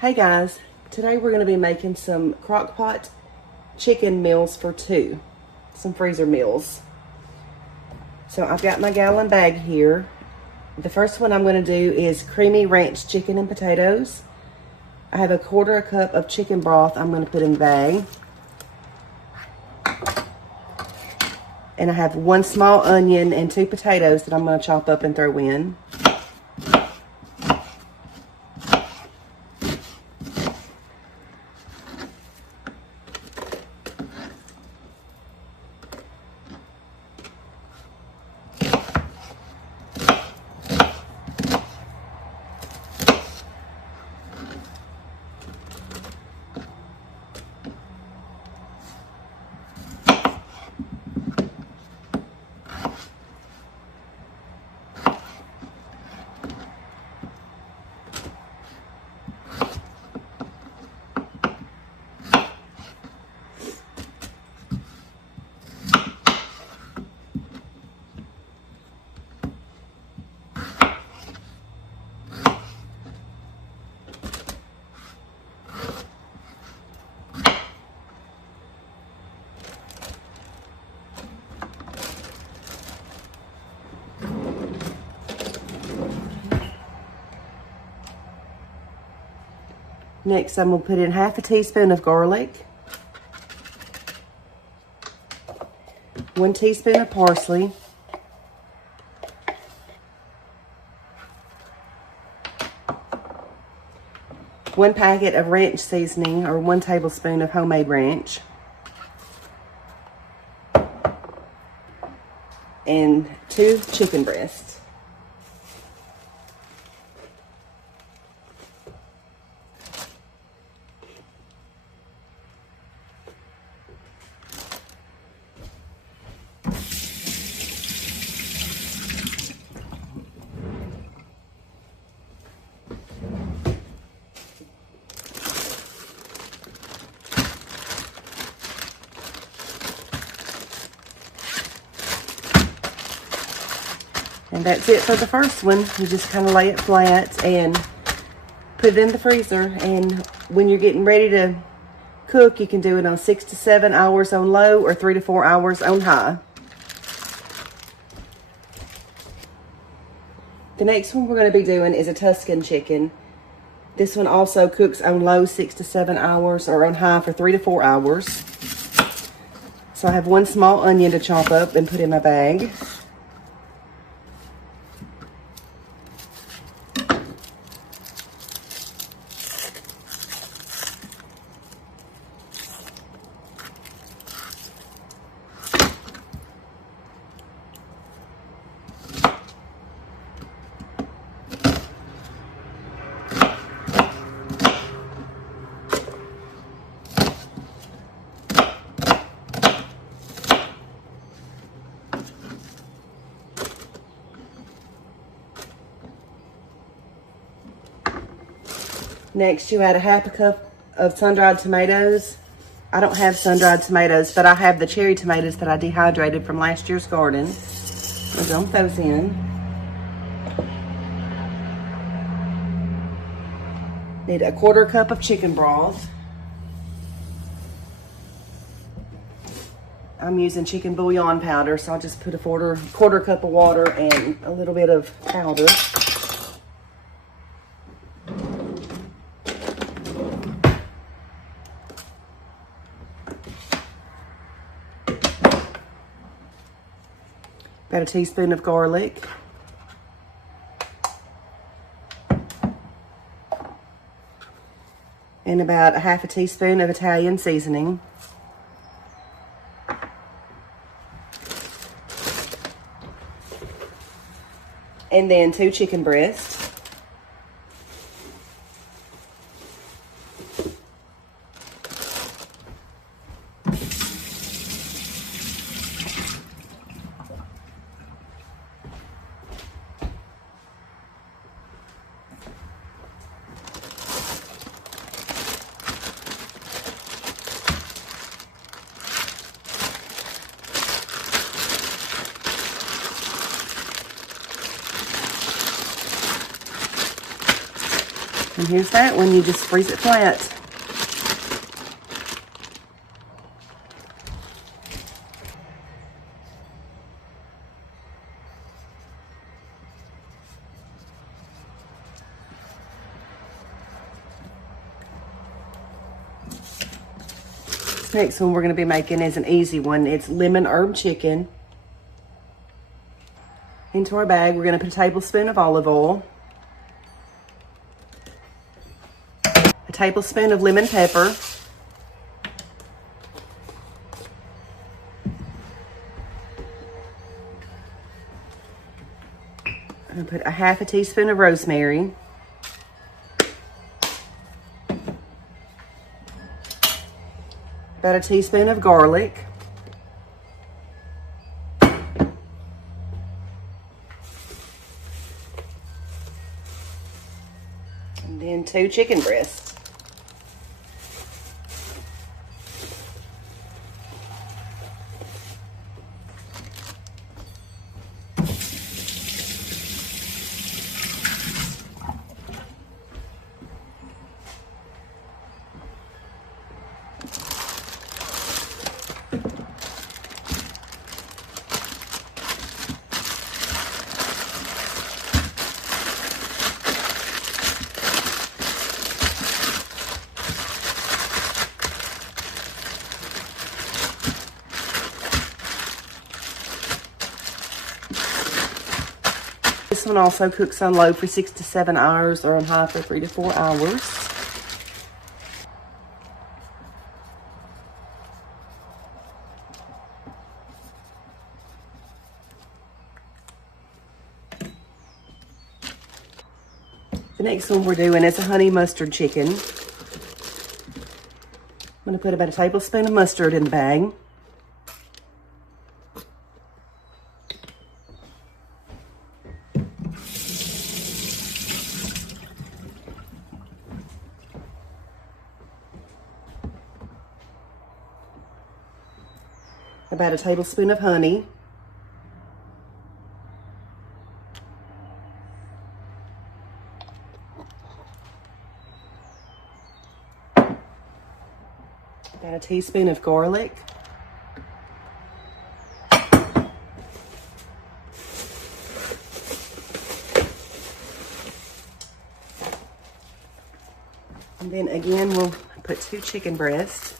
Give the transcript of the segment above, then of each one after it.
Hey guys, today we're going to be making some Crockpot chicken meals for two, some freezer meals. So I've got my gallon bag here. The first one I'm going to do is creamy ranch chicken and potatoes. I have a quarter cup of chicken broth I'm going to put in the bag. And I have one small onion and 2 potatoes that I'm going to chop up and throw in. Next, I'm going to put in half a teaspoon of garlic, 1 teaspoon of parsley, one packet of ranch seasoning or 1 tablespoon of homemade ranch, and 2 chicken breasts. And that's it for the first one. You just kind of lay it flat and put it in the freezer. And when you're getting ready to cook, you can do it on 6 to 7 hours on low or 3 to 4 hours on high. The next one we're going to be doing is a Tuscan chicken. This one also cooks on low 6 to 7 hours or on high for 3 to 4 hours. So I have 1 small onion to chop up and put in my bag. Next, you add a half a cup of sun-dried tomatoes. I don't have sun-dried tomatoes, but I have the cherry tomatoes that I dehydrated from last year's garden. I'll dump those in. Need a quarter cup of chicken broth. I'm using chicken bouillon powder, so I'll just put a quarter cup of water and a little bit of powder. About a teaspoon of garlic. And about a half a teaspoon of Italian seasoning. And then 2 chicken breasts. And here's that one, you just freeze it flat. This next one we're going to be making is an easy one. It's lemon herb chicken. Into our bag, we're going to put a tablespoon of olive oil, a tablespoon of lemon pepper, I'm going to put a half a teaspoon of rosemary, about a teaspoon of garlic, and then 2 chicken breasts. This one also cooks on low for 6 to 7 hours or on high for 3 to 4 hours. The next one we're doing is a honey mustard chicken. I'm going to put about a tablespoon of mustard in the bag. About a tablespoon of honey. About a teaspoon of garlic. And then again, we'll put 2 chicken breasts.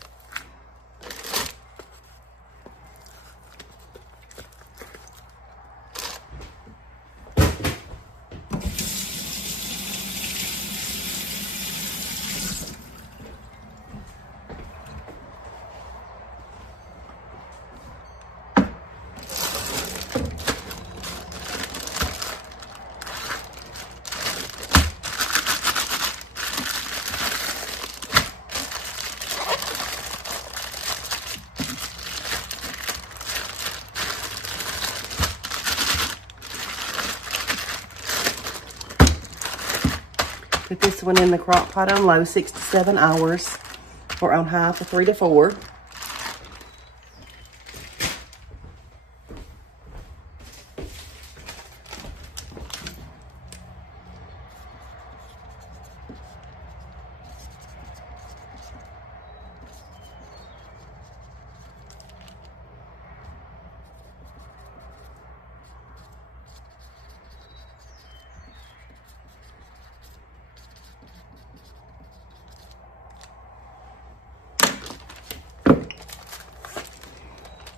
Put this one in the crock pot on low, 6 to 7 hours, or on high for 3 to 4.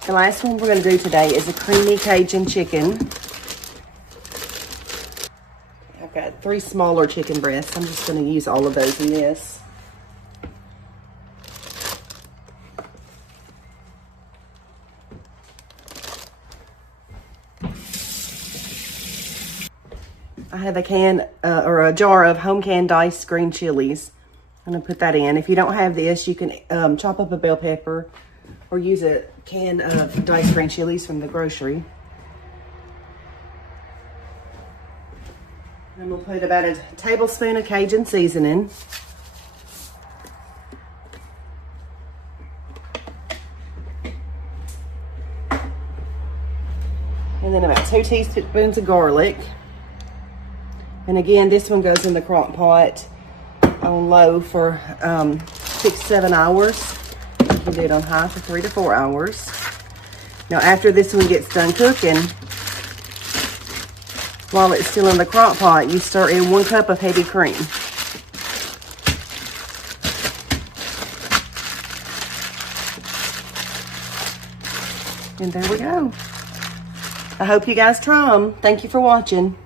The last one we're going to do today is a creamy Cajun chicken. I've got 3 smaller chicken breasts. I'm just going to use all of those in this. I have a can or a jar of home canned diced green chilies. I'm going to put that in. If you don't have this, you can chop up a bell pepper or use a can of diced green chilies from the grocery. And we'll put about a tablespoon of Cajun seasoning. And then about 2 teaspoons of garlic. And again, this one goes in the crock pot on low for 6 to 7 hours. You can do it on high for 3 to 4 hours. Now after this one gets done cooking, while it's still in the crock pot, you stir in 1 cup of heavy cream. And there we go. I hope you guys try them. Thank you for watching.